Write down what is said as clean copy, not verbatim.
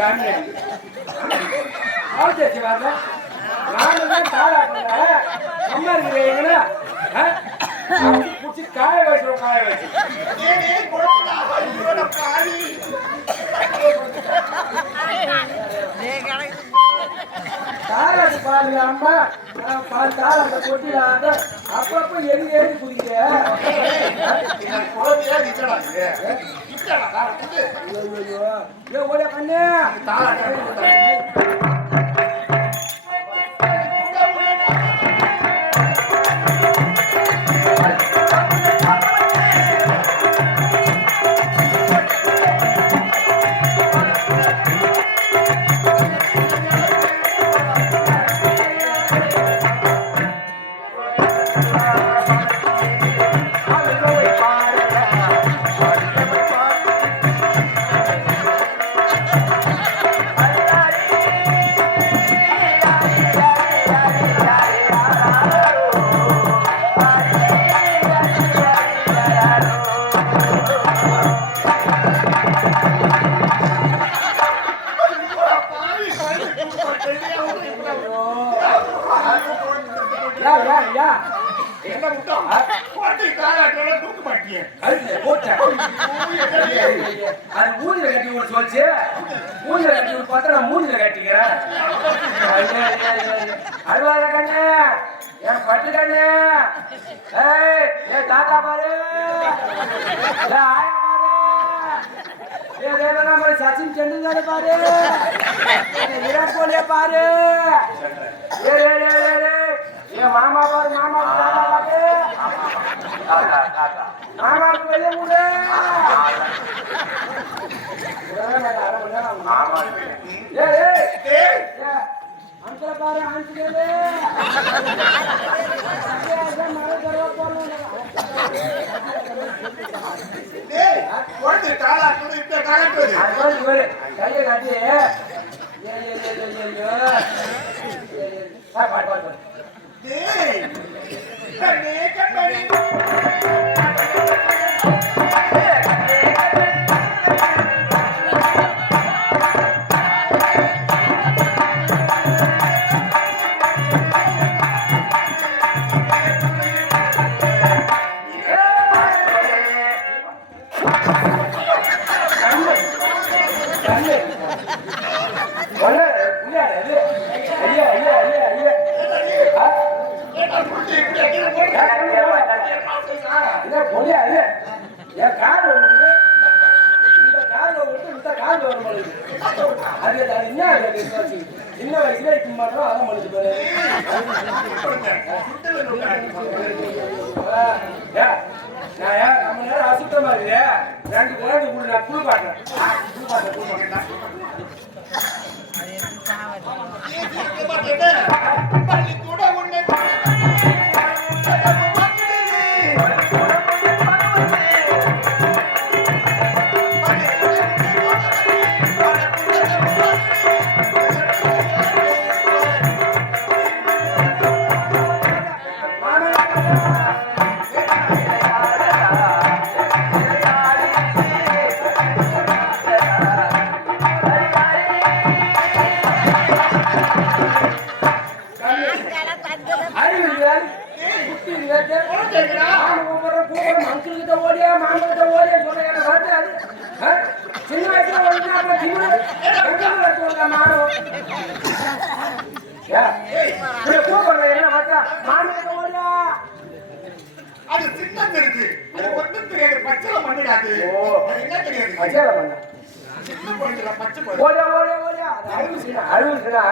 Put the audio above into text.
காமி ஆவுச்சு வரல நானும் தாளாடுறேன் அம்மா இருக்கிறீங்களா புடிச்சு காய வச்சிரும் காய வச்சு தாளாட்டு பாருங்க அம்மா பால் தாளாட்ட கொட்டிடாத அப்பப்ப எரி எரி குதிக்க ஓட கண்ணே மூஞ்சில கட்டி விட சொல்லிச்சு மூஞ்சில கட்டி விட்டு பார்த்தா நான் மூஞ்சில கட்டிக்கிறேன் அழுவாத கண்ணு என் பட்டு கண்ணு ஏ தாத்தா பாரு சச்சின் டெண்டுல்கர் பாரு விராட் கோலியை பாரு என் மாமா பாரு மாமா மாமாவுக்கு வெளியே விடு அஞ்சல பாரு அஞ்சு கையை காட்டி பாட்டு சின்ன வயசுல இப்ப மாட்டோம் அதான் மனுச்சு பாரு நான் நம்ம நேரம் அசுத்தமா இருக்கு ரெண்டு குழந்தை நான் குளிப்பாட்டேன் சின்ன வயசுல அது சின்னம் இருக்கு அது ஒண்ணும் தெரியாது பச்சளை மண்ணுடாது என்ன தெரியாது பச்சளை மண்ணு சின்ன பச்சை அழுவுச்சுனா